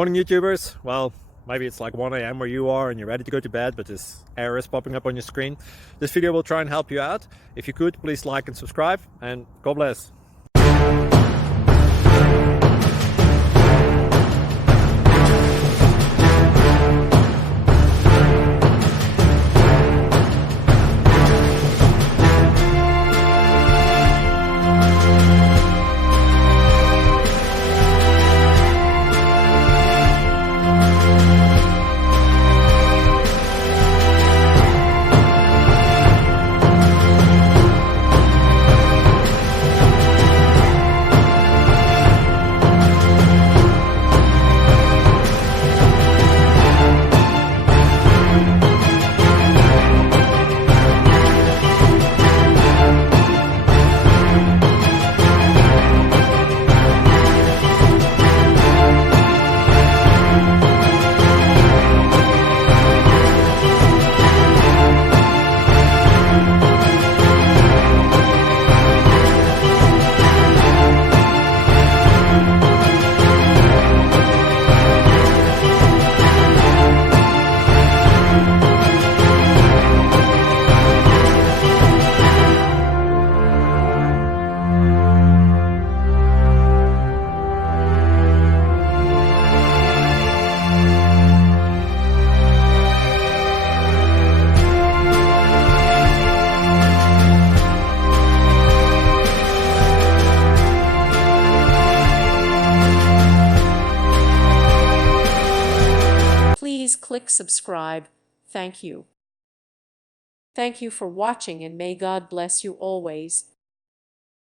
Morning YouTubers. Well, maybe it's like 1 a.m. where you are and you're ready to go to bed, but this error is popping up on your screen. This video will try and help you out. If you could, please like and subscribe, and God bless. Please click subscribe. Thank you. Thank you for watching, and may God bless you always.